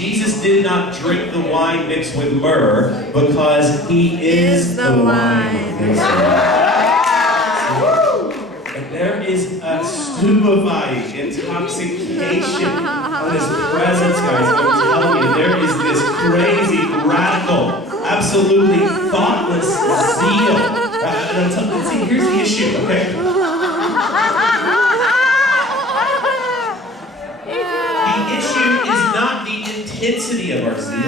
Jesus did not drink the wine mixed with myrrh because he is the wine mixed with myrrh. And there is a stupefying intoxication on his presence, guys. I'm telling you, there is this crazy, radical, absolutely thoughtless zeal. See, here's the issue, okay? The issue is not the intensity of our zeal.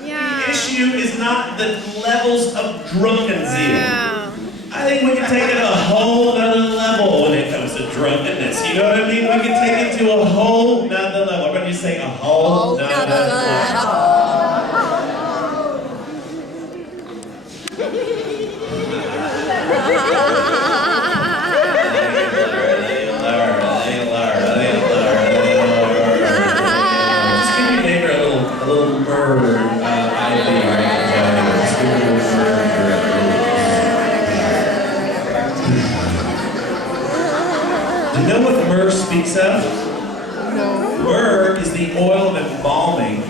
The issue is not the levels of drunken zeal. I think we can take it a whole nother level when it comes to drunkenness. You know what I mean? We can take it to a whole nother level. I'm going to say a whole nother level. Just give your neighbor a little myrrh ID right now. Just give her a little myrrh. Do you know what myrrh speaks of? No. Myrrh is the oil of embalming.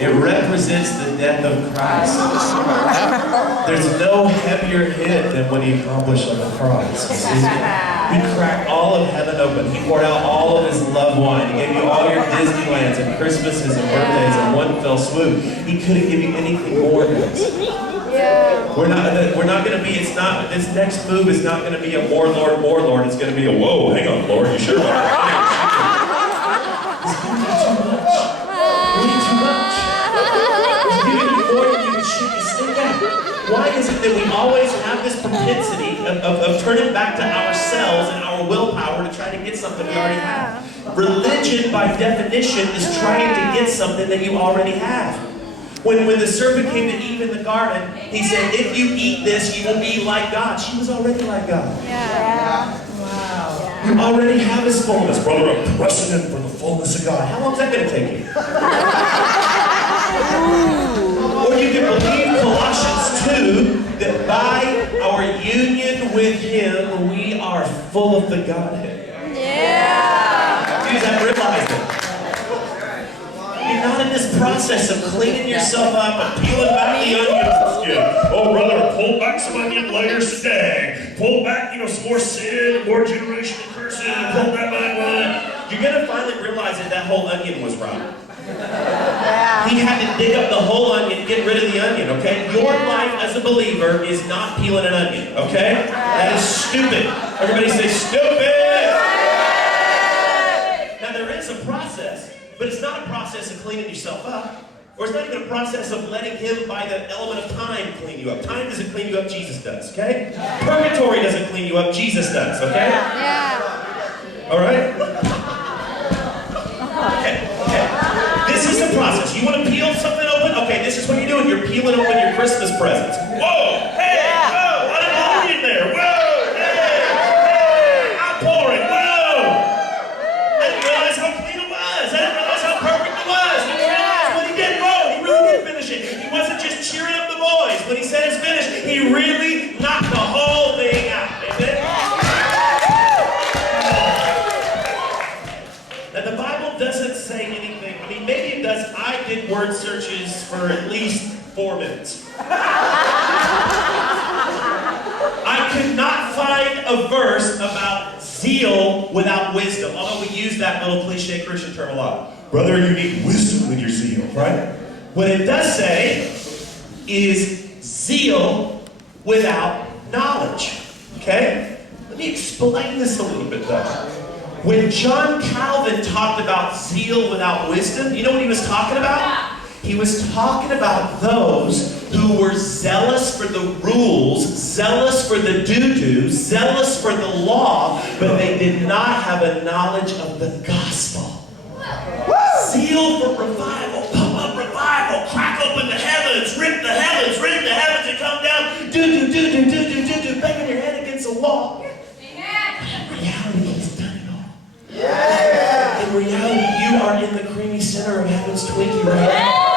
It represents the death of Christ. There's no heavier hit than what he accomplished on the cross. You see? He cracked all of heaven open. He poured out all of his love wine. He gave you all your Disneylands and Christmases and birthdays in one fell swoop. He couldn't give you anything more than this. We're not going to be, this next move is not going to be a more Lord. It's going to be a, whoa, hang on, Lord, you sure are. It's going to be too much. Way too much. He's giving you more than you can shake your stick at. Why is it that we always have this propensity of turning back to ourselves and our willpower to try to get something we already have? Religion, by definition, is trying to get something that you already have. When the serpent came to Eve in the garden, he said, if you eat this, you will be like God. She was already like God. Wow. You already have his fullness. Brother, I'm pressing in for the fullness of God. How long is that going to take you? Or you can believe Colossians 2, that by our union with him, we are full of the Godhead. You just haven't realized it. You're not in this process of cleaning yourself up and peeling back the onions. Oh, brother, pull back some onion layers today. Pull back, some more sin, more generational curses, pull that back. You're going to finally realize that whole onion was wrong. He had to dig up the whole onion, get rid of the onion, okay? Your life as a believer is not peeling an onion, okay? That is stupid. Everybody say stupid! Now, there is a process. But it's not a process of cleaning yourself up. Or it's not even a process of letting him, by the element of time, clean you up. Time doesn't clean you up, Jesus does, okay? Purgatory doesn't clean you up, Jesus does, okay? All right? Okay. This is the process. You want to peel something open? Okay, this is what you're doing. You're peeling open your Christmas presents. Whoa! Hey! Whoa! I didn't put it in there. Whoa! Hey! Outpouring! Whoa! I didn't realize how clean it was. I didn't realize how perfect it was. I didn't realize what he did wrong. He really did finish it. He wasn't just cheering up the boys. When he said it's finished, he really knocked the whole thing out. Amen? Now, the Bible doesn't say anything. I mean, maybe it does. I did word searches for at least 4 minutes. I could not find a verse about zeal without wisdom. Although we use that little cliche Christian term a lot. Brother, you need wisdom with your zeal, right? What it does say is zeal without knowledge. Okay? Let me explain this a little bit though. When John Calvin talked about zeal without wisdom, you know what he was talking about? He was talking about those who were zealous for the rules, zealous for the doo-doo, zealous for the law, but they did not have a knowledge of the gospel. Zeal for revival, pump up revival, crack open the heavens, rip the heavens and come down, do, banging your head against a wall. In reality, he's done it all. In reality, you are in the creamy center of heaven's Twinkie right now.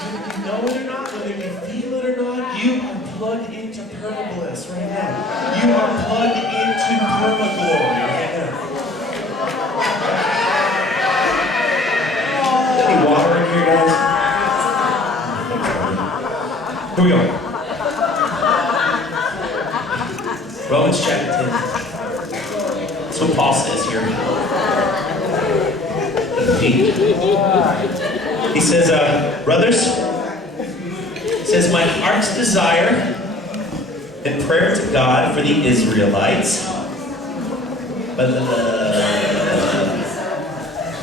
Whether you know it or not, whether you feel it or not, you are plugged into permabliss right now. You are plugged into permaglory right now. deep. He says, brothers, he says, my heart's desire and prayer to God for the Israelites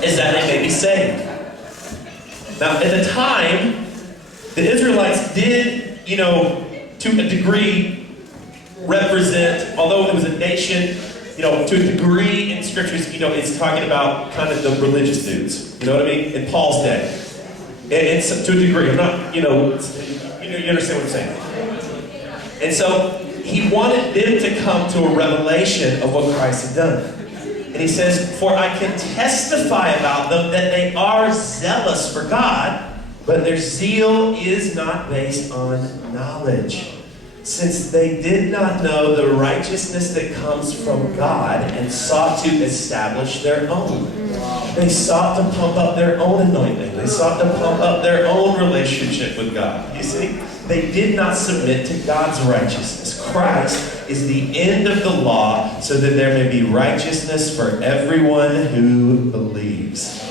is that they may be saved. Now, at the time, the Israelites did, to a degree, represent, although it was a nation, to a degree in scriptures, it's talking about kind of the religious dudes. You know what I mean? In Paul's day. And so, to a degree, I'm not, you understand what I'm saying. And so, he wanted them to come to a revelation of what Christ had done. And he says, for I can testify about them that they are zealous for God, but their zeal is not based on knowledge, since they did not know the righteousness that comes from God and sought to establish their own. They sought to pump up their own anointing. They sought to pump up their own relationship with God. You see? They did not submit to God's righteousness. Christ is the end of the law so that there may be righteousness for everyone who believes.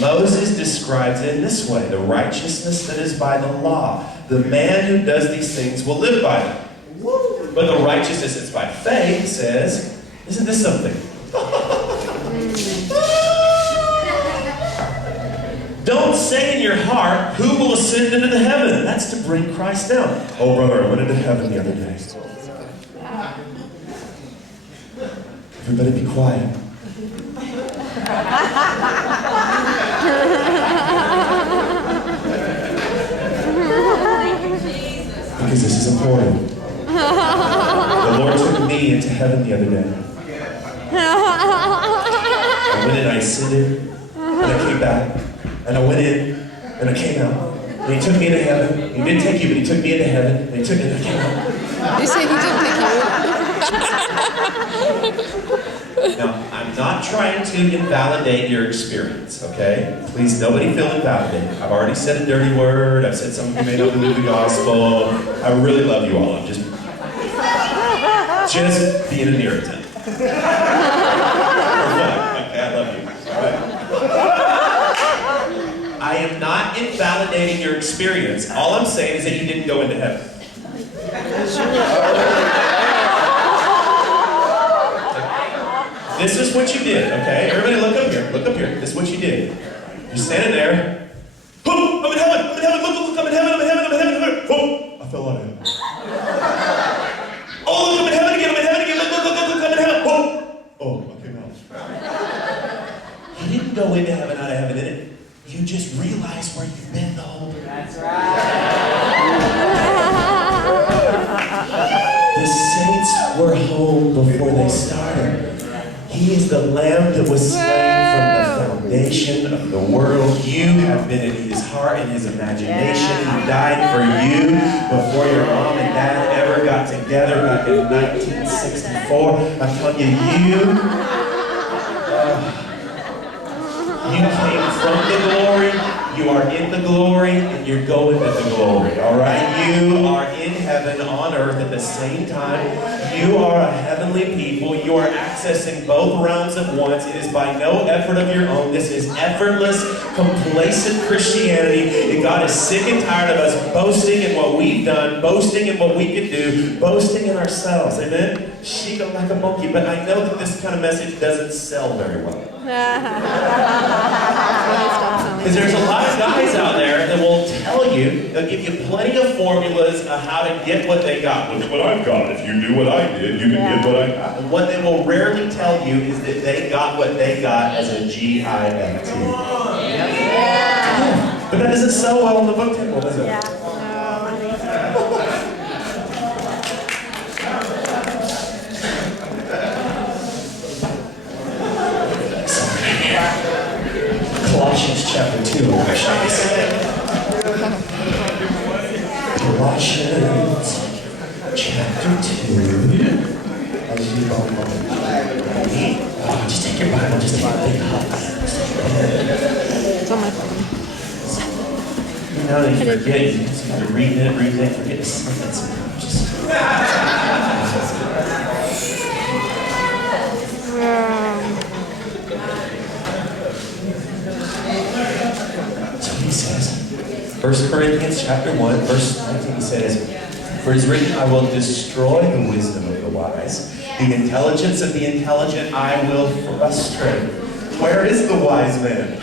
Moses describes it in this way: the righteousness that is by the law. The man who does these things will live by them. But the righteousness that's by faith says, isn't this something? Don't say in your heart, who will ascend into the heaven? That's to bring Christ down. Oh, brother, I went into heaven the other day. Everybody be quiet. Because this is important. The Lord took me into heaven the other day. I went and I ascended, and I came back. And I went in, and I came out. And he took me into heaven. He didn't take you, but he took me into heaven. And he took me, and I came out. You say he didn't take you? Now, I'm not trying to invalidate your experience, okay? Please, nobody feel invalidated. I've already said a dirty word. I've said some of you may not believe the gospel. I really love you all. I'm just being an irritant. Okay, I love you. All right? I am not invalidating your experience. All I'm saying is that you didn't go into heaven. This is what you did, okay? Everybody look up here. Look up here. This is what you did. You're standing there. Oh, I'm in heaven. I'm in heaven. Look, I'm in heaven. I'm in heaven. I'm in heaven. I'm in heaven. Oh, I fell out of heaven. Oh, look, I'm in heaven again. I'm in heaven again. Look, I'm in heaven. Oh, I came out. You didn't go into heaven, out of heaven, did it? You just realize where you've been the whole time. That's right. The saints were home before they started. He is the Lamb that was slain from the foundation of the world. You have been in his heart and his imagination. He died for you before your mom and dad ever got together back in 1964. I'm telling you, you came from the glory, you are in the glory, and you're going to the glory, all right? You are in heaven on earth at the same time. You are a heavenly people. You are accessing both realms at once. It is by no effort of your own. This is effortless, complacent Christianity. And God is sick and tired of us boasting in what we've done, boasting in what we can do, boasting in ourselves. Amen? She don't like a monkey, but I know that this kind of message doesn't sell very well. Because there's a lot of guys out there that will tell you, they'll give you plenty of formulas of how to get what they got. Look at what I've got. If you do what I did, you can get what I got. And what they will rarely tell you is that they got what they got as a GIFT. Yeah. But that doesn't sell well on the book table, does it? Yeah. Colossians chapter 2. Colossians chapter 2. Just take your Bible, just take a big hug. It's on my phone. You know, you forget, you're reading it, forget to sleep it sometimes. 1 Corinthians chapter 1, verse 19, he says, "For it is written, I will destroy the wisdom of the wise. The intelligence of the intelligent I will frustrate." Where is the wise man?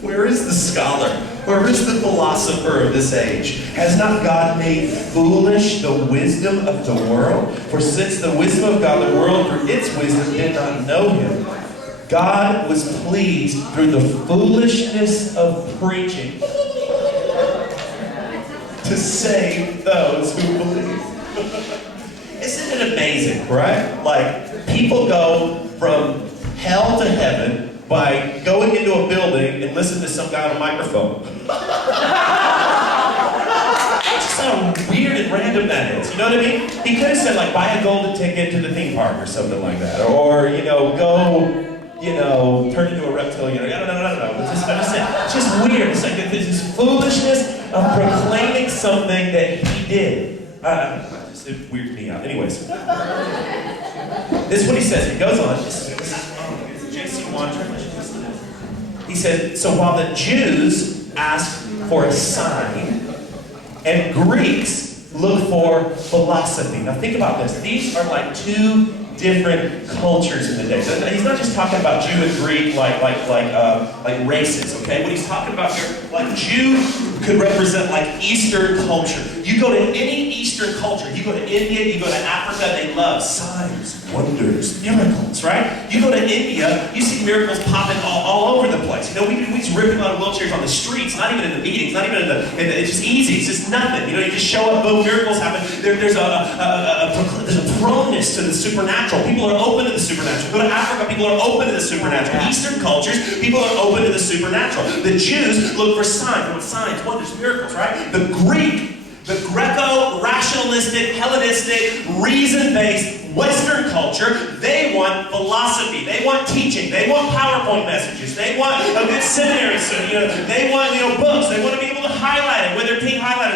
Where is the scholar? Where is the philosopher of this age? Has not God made foolish the wisdom of the world? For since the wisdom of God, the world through its wisdom did not know him, God was pleased through the foolishness of preaching to save those who believe. Isn't it amazing, right? Like, people go from hell to heaven by going into a building and listening to some guy on a microphone. Just how weird and random that is. You know what I mean? He could have said, like, buy a golden ticket to the theme park or something like that. Or, go, turn into a reptilian. No. It's just weird. It's like this foolishness of proclaiming something that he did. It weirds me out. Anyways. This is what he says. He goes on. He said, so while the Jews asked for a sign, and Greeks look for philosophy. Now think about this. These are like two different cultures in the day. He's not just talking about Jew and Greek like races, okay? What he's talking about here, like Jew could represent like Eastern culture. You go to any Eastern culture, you go to India, you go to Africa, they love signs, wonders, miracles, right? You go to India, you see miracles popping all over the place. We just ripping out of wheelchairs on the streets, not even in the meetings, not even it's just easy, it's just nothing. You just show up, boom, miracles happen. There's a proneness to the supernatural. People are open to the supernatural. Go to Africa, people are open to the supernatural. Eastern cultures, people are open to the supernatural. The Jews look for signs. What signs, wonders, miracles, right? The Greco-rationalistic, Hellenistic, reason-based Western culture, they want philosophy, they want teaching, they want PowerPoint messages, they want a good seminary student, they want books, they want to be able to highlight it with their pink highlighter.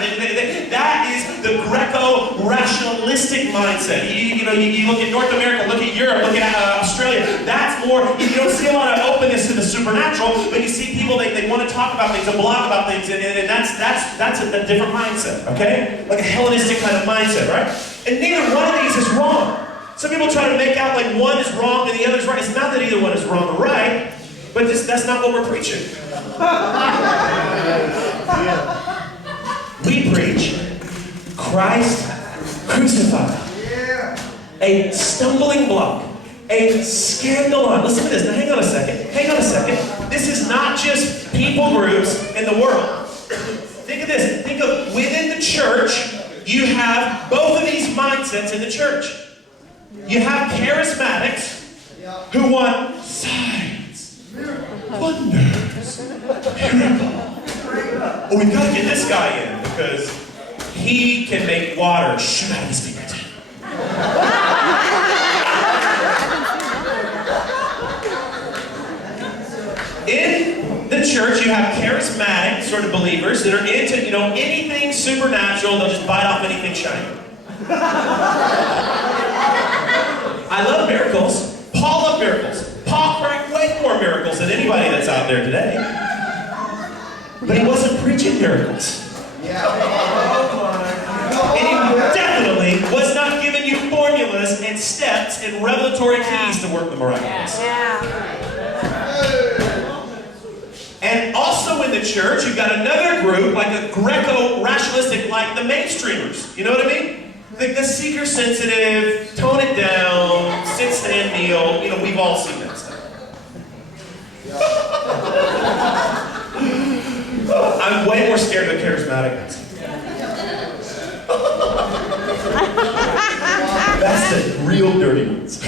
That is the Greco-rationalistic mindset. You look at North America, look at Europe, look at Australia. That's more, you don't see a lot of openness to the supernatural, but you see people, they want to talk about things and blog about things, and that's a different mindset, okay? Like a Hellenistic kind of mindset, right? And neither one of these is wrong. Some people try to make out like one is wrong and the other is right. It's not that either one is wrong or right, but that's not what we're preaching. We preach Christ crucified. A stumbling block. A scandalon. Listen to this. Now hang on a second. This is not just people groups in the world. Think of this. Think of within the church, you have both of these mindsets in the church. You have charismatics who want signs, wonders, miracles. Oh, we've got to get this guy in because he can make water shoot out of his fingertip. In the church, you have charismatic sort of believers that are into, anything supernatural. They'll just bite off anything shiny. I love miracles. Paul loved miracles. Paul cracked way more miracles than anybody that's out there today. But he wasn't preaching miracles. And he definitely was not giving you formulas and steps and revelatory keys to work the miraculous. And also in the church, you've got another group, like a Greco-rationalistic, like the mainstreamers. You know what I mean? The seeker-sensitive, tone it down, sit, stand, kneel. We've all seen that stuff. I'm way more scared of the charismatic. That's the real dirty ones.